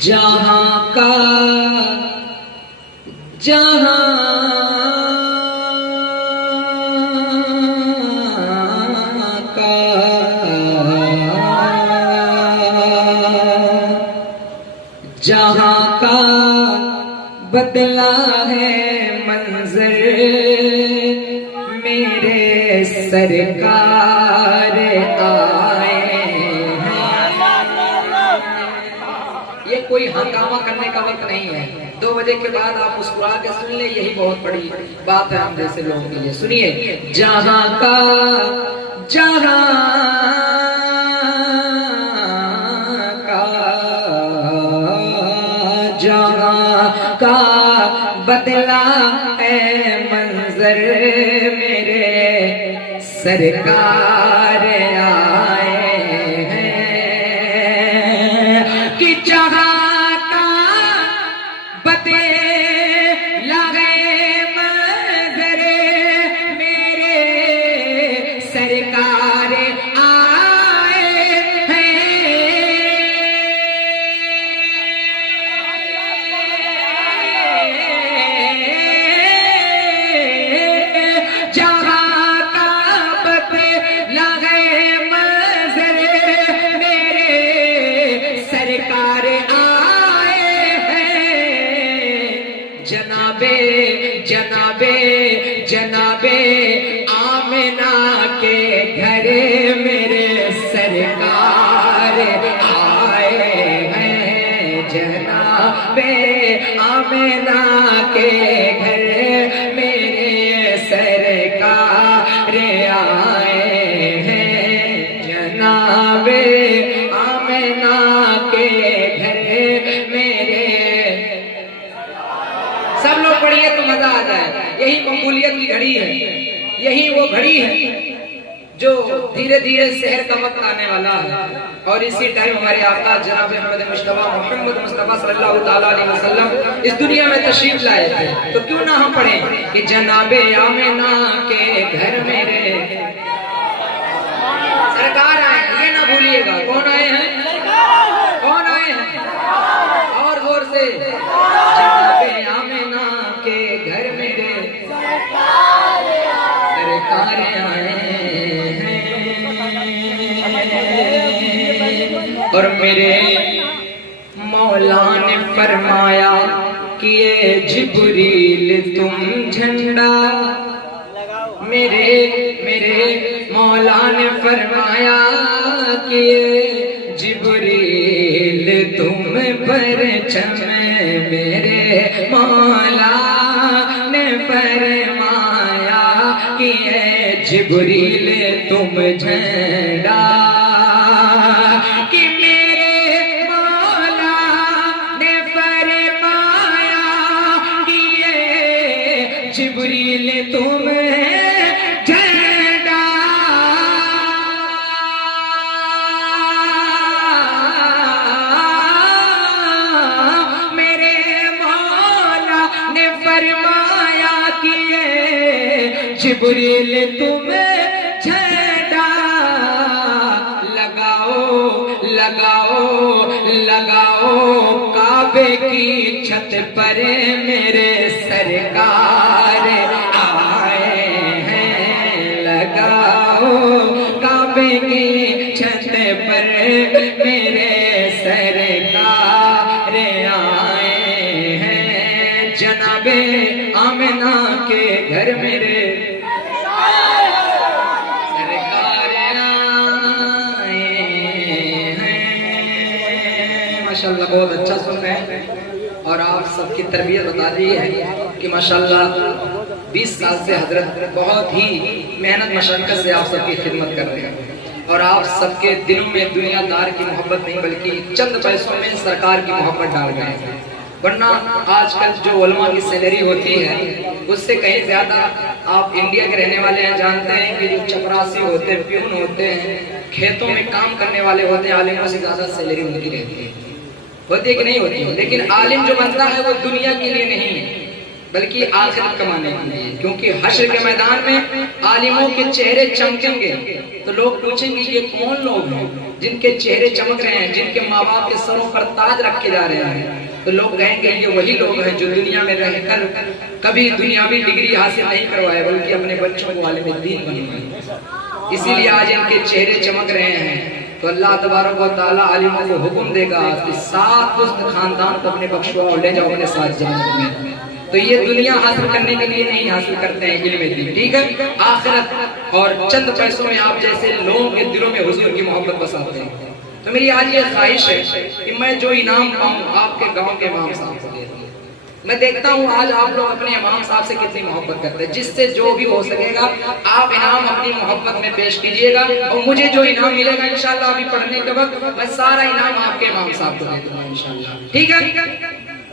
जहां का जहां का जहां का बदला है मंजर मेरे सरकार आए हैं। ये कोई हंगामा करने का वक्त नहीं है। 2 बजे के बाद आप मुस्कुरा के सुन ले, यही बहुत बड़ी बात है हम जैसे लोगों के लिए। सुनिए, जहां का जहां का बदला है मंजर मेरे सरकार आए हैं कि जहां का बदला है मंजर मेरे सरकार जनाबे आमिना के घर मेरे सरकार आए हैं। जनाबे आमिना के घर मेरे सरकार आए हैं। जनाबे आमिना के घर मेरे। सब लोग पढ़िए तो मजा आ जाए। यही मकबूलियत की घड़ी है, यही वो घड़ी है जो धीरे धीरे शहर का वक्त आने वाला है। और इसी टाइम हमारे आका जनाब अहमद मुस्तफा मोहम्मद मुस्तफा सल्लल्लाहु ताला अलैहि वसल्लम इस दुनिया में तशरीफ लाए थे। तो क्यों ना हम पढ़ें कि जनाबे आमिना के घर मेरे सरकार आए। ये ना भूलिएगा, कौन आए हैं? कौन आए हैं? और जोर से, जनाबे आमिना के घर मेरे सरकार आए हैं। और मेरे मौला ने फरमाया कि ये जिब्रील तुम झंडा। मेरे मौला ने फरमाया कि ये जिब्रील तुम परचम। मेरे मौला ने फरमाया कि ये जिब्रील तुम झंडा। कि मेरे मौला ने फरमाया कि ये जिब्रील तुम झंडा। मेरे मौला ने फरमाया कि ये जिब्रील तुम झंडा। लगाओ लगाओ लगाओ काबे की छत पर मेरे सरकार आए हैं। लगाओ काबे की छत पर मेरे सरकार आए हैं। जनाबे आमिना के घर मेरे माशाल्लाह बहुत अच्छा सुन रहे हैं। और आप सबकी तरबियत बता रही है कि माशाल्लाह 20 साल से हजरत बहुत ही मेहनत मशक्कत से आप सबकी खिदमत कर रहे हैं। और आप सबके दिल में दुनियादार की मोहब्बत नहीं बल्कि चंद पैसों में सरकार की मोहब्बत डाल गए हैं। वरना आजकल जो उलमा की सैलरी होती है उससे कहीं ज्यादा आप इंडिया के रहने वाले हैं जानते हैं कि जो चपरासी होते हैं, प्यून होते हैं, खेतों में काम करने वाले होते हैं, आलिमों से ज्यादा सैलरी उनकी रहती है। होती है कि नहीं होती? लेकिन आलिम जो बनता है वो दुनिया के लिए नहीं है, बल्कि आखिरत कमाने के लिए। क्योंकि हश्र के मैदान में आलिमों के चेहरे चमकेंगे तो लोग पूछेंगे ये कौन लोग हैं जिनके चेहरे चमक रहे हैं, जिनके माँ बाप के सरों पर ताज रखे जा रहे हैं। तो लोग कहेंगे ये वही लोग हैं जो दुनिया में रहकर कभी दुनियावी डिग्री हासिल नहीं करवाए बल्कि अपने बच्चों को आलिम दीन बनवाए। इसीलिए आज इनके चेहरे चमक रहे हैं। तो अल्लाह तबारक व तआला आलिमों को हुक्म देगा कि 7 दुस्त खानदान को अपने बख्शवा और ले जाओ अपने साथ जन्नत में। तो ये दुनिया हासिल करने के लिए नहीं हासिल करते हैं इल्म दीन, ठीक है, आखिरत और चंद पैसों में आप जैसे लोगों के दिलों में हुजूर की मोहब्बत बसाते हैं। तो मेरी आज ये ख्वाहिश है कि मैं जो इनाम पाऊं आपके गांव के इमाम साहब को दे दूं। मैं देखता हूँ आज आप लोग अपने इमाम साहब से कितनी मोहब्बत करते हैं। जिससे जो भी हो सकेगा आप इनाम अपनी मोहब्बत में पेश कीजिएगा और मुझे जो इनाम मिलेगा इंशाल्लाह अभी पढ़ने के वक्त मैं सारा इनाम आपके इमाम साहब को दे दूंगा इंशाल्लाह, ठीक है।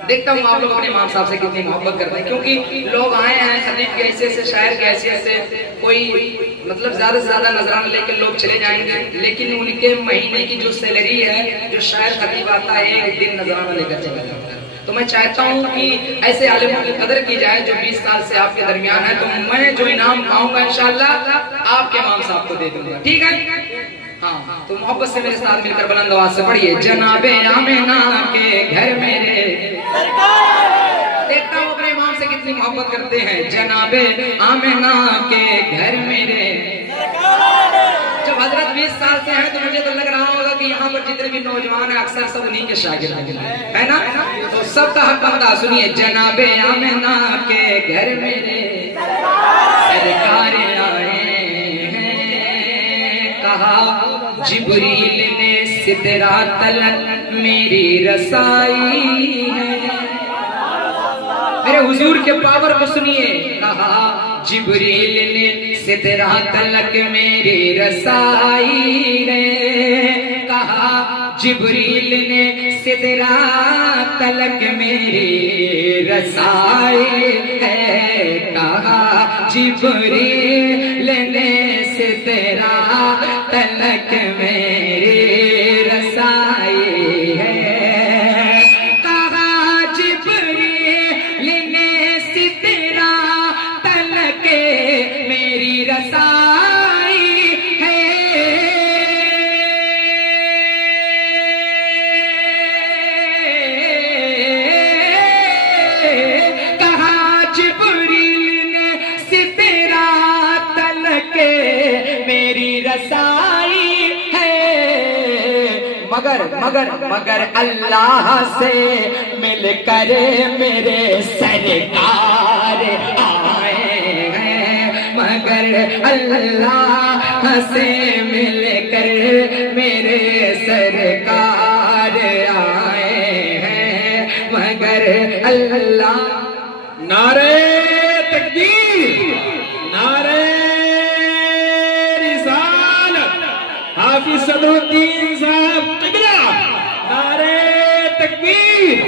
देखता हूँ आप लोग अपने इमाम साहब से कितनी मोहब्बत करते हैं। क्योंकि लोग आए हैं खतीब के हैसियत से, शायर के हैसियत से, कोई मतलब ज्यादा से ज्यादा नजराना लेकर लोग चले जाएंगे, लेकिन उनके महीने की जो सैलरी है जो शायर खतीब आता है एक दिन नजराना लेकर चला जाता है। तो मैं चाहता हूँ कि ऐसे आलिमों की कदर की जाए जो 20 साल से आपके दरमियान है। तो मैं जो इनाम पाऊंगा इंशाल्लाह आपके इमाम साहब को दे दूंगा, ठीक है। हाँ, तो मोहब्बत से मेरे साथ मिलकर बुलंद आवाज से पढ़िए। जनाबे आमिना के घर मेरे, देखता हूँ अपने इमाम से कितनी मोहब्बत करते हैं। जनाबे आमिना के घर मेरे, जब हजरत 20 साल से हैं तो मुझे तो लग रहा होगा कि यहाँ पर जितने भी नौजवान हैं अक्सर सब उन्हीं के शागिर्द है ना, तो सबका हक बनता। सुनिए, जनाबे आमिना के घर मेरे सरकार आए हैं, कहा जिब्रील ने सिदरा तलक मेरी रसाई है। मेरे हुजूर के पावर को सुनिए, कहा जिब्रील ने सिदरा तलक मेरी रसाई रे, कहा जिब्रील ने सिदरा तलक मेरी रसाई है, कहा जिब्रील ने सिदरा तलक मेरी रसाई है, कहा जिब्रील ने सिदरा तलक मेरी रसाई है, कहा जिब्रील ने सिदरा तलक मेरी रसाई है। मगर मगर मगर अल्लाह से मिलकर मेरे सरकार आए हैं, मगर अल्लाह से मिलकर मेरे सरकार आए हैं, मगर अल्लाह। नारे तकबीर, नारे हाफिज सदरुद्दीन साहब किबला, नारे तकबीर,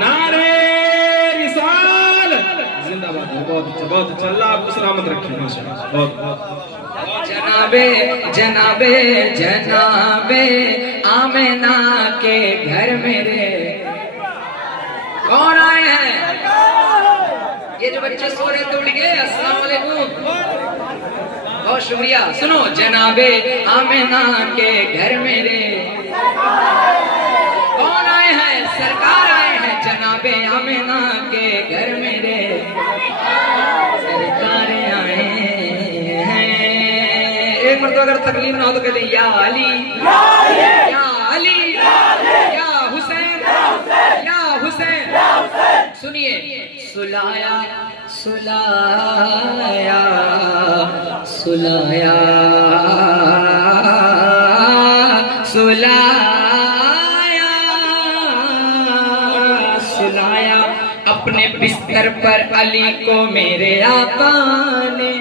नारे रिसाल, जिंदाबाद। बहुत अच्छा, अल्लाह आपको सलामत रखे माशाअल्लाह। बहुत जनाबे जनाबे जनाबे आमिना के घर मेरे कौन आए हैं? ये जो बच्चे सो रहे थे उठ गए, अस्सलाम वालेकुम, बहुत शुक्रिया। सुनो, जनाबे आमिना के घर मेरे कौन आए हैं? सरकार आए हैं। जनाबे आमिना के घर मेरे सरकार आए हैं। एक मर्तबा अगर तकलीफ ना हो तो कहते या अली या अली या हुसैन या हुसैन। सुनिए, सुलाया सुलाया सुलाया सुलाया सुलाया अपने बिस्तर पर अली को मेरे आका ने,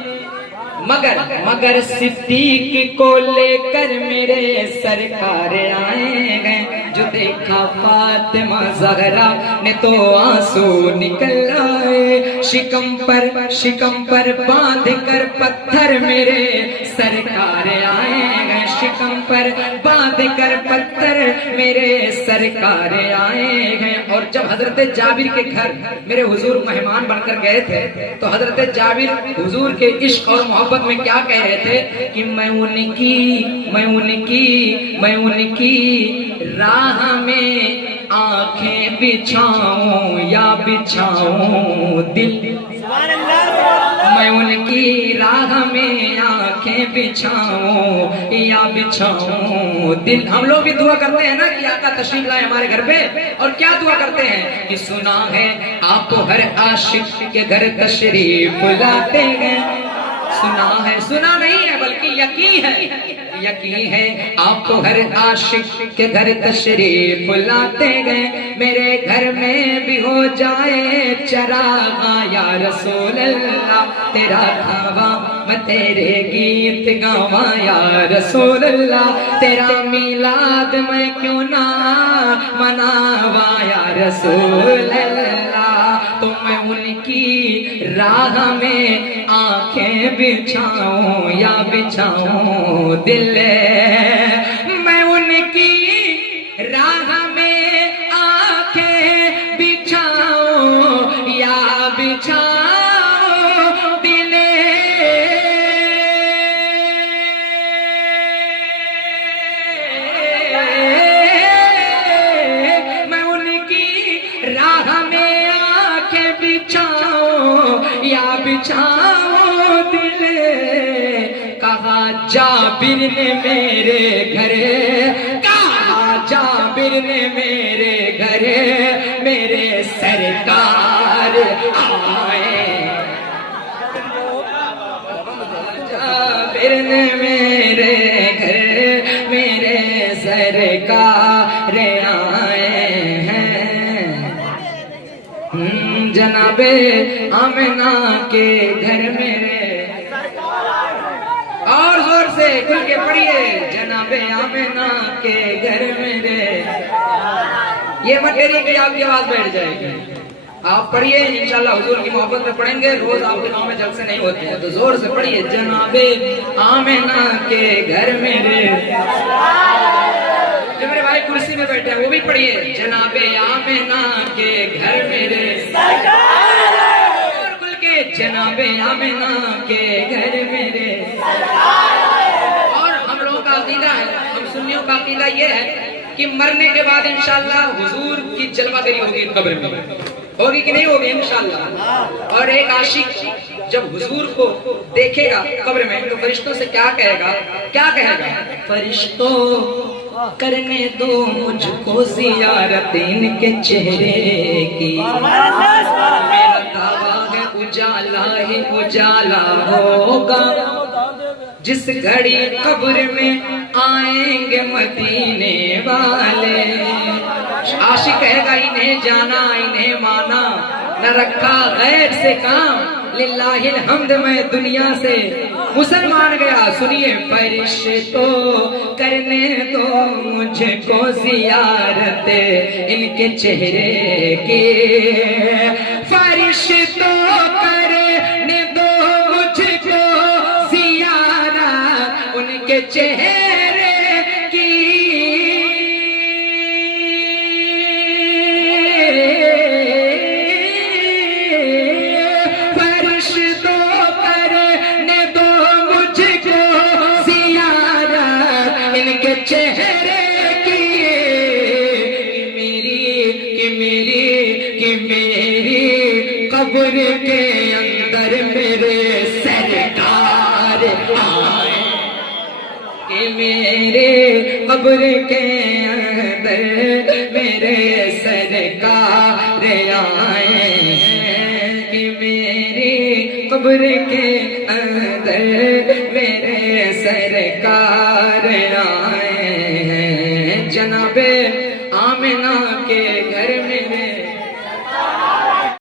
मगर मगर सिद्दीक को लेकर मेरे सरकार आए हैं। जो देखा फातिमा ज़हरा ने तो आंसू निकल आए, शिकम पर बांध कर पत्थर मेरे सरकार आए हैं, शिकम पर बांध कर पत्थर मेरे सरकार आए हैं। और जब हजरत जाबिर के घर मेरे हुजूर मेहमान बनकर गए थे तो हजरत जाबिर हुजूर के इश्क और मोहब्बत में क्या कह रहे थे कि मैं उनकी राह में आंखें बिछाऊं या बिछाऊं दिल। मैं उनकी राह में आंखें बिछाऊं या बिछाऊं दिल। हम लोग भी दुआ करते हैं ना कि आका तशरीफ लाए हमारे घर पे, और क्या दुआ करते हैं कि सुना है आप तो हर आशिक के घर तशरीफ लाते हैं। सुना नहीं है बल्कि यकीन है आप तो हर आशिक के घर तशरीफ लाते हैं। मेरे घर में भी हो जाए चरागा या रसूल अल्लाह, तेरा खावा मैं तेरे गीत गावा या रसूल अल्लाह, तेरा मिलाद मैं क्यों ना मनावा या रसूल अल्लाह। तो मैं उनकी राह में आंखें बिछाऊं या बिछाऊं दिल। मैं उनकी राह में आंखें बिछाऊं या बिछाऊं दिल। मैं उनकी राह में आंखें बिछाऊं या बिछाऊं दिल। कहा जाबिर ने मेरे घर, कहा जाबिर ने मेरे घर मेरे सरकार आए। जाबिर ने मेरे घर मेरे सरकार आए हैं। जनाबे आमिना के घर मेरे, और जोर से खुल के पढ़िए, जनाबे आमिना के घर मेरे। ये मत करिए कि आपकी आवाज बैठ जाएगी, आप पढ़िए इंशाल्लाह हुजूर की मोहब्बत में पढ़ेंगे। रोज आपके गांव में जलसे नहीं होते हैं तो जोर से पढ़िए, जनाबे आमिना के घर मेरे। जो मेरे भाई कुर्सी में बैठे हैं वो भी पढ़िए, जनाबे आमिना के घर मेरे। और खुल के जनाबे आमिना के घर मेरे। और हम लोगों का अकीदा है, हम सुन्नियों का अकीदा ये है कि मरने के बाद इंशाल्लाह हुजूर की जलवागरी होगी कब्र में, होगी कि नहीं होगी इंशाल्लाह। और एक आशिक जब हुजूर को देखेगा कब्र में तो फरिश्तों से क्या कहेगा? फरिश्तों करने दो मुझको ज़ियारत इनके चेहरे की। मेरा दावा है उजाला ही उजाला होगा जिस घड़ी कब्र में आएंगे मदीने वाले। आशिक कहेगा इन्हें जाना इन्हें माना, न रखा गैर से काम, लिल्लाहिल हम्द मैं दुनिया से मुसलमान गया। सुनिए, फरिश्तों करने दो मुझको ज़ियारत इनके चेहरे की। फरिश्तों करने दो मुझको ज़ियारत उनके चेहरे की। चेहरे की कि मेरी कब्र के अंदर मेरे सरकार आए, कि मेरे कब्र के अंदर मेरे सरकार आए, कि मेरी कब्र के अंदर मेरे सरकार आए हैं। जनाबे आमिना के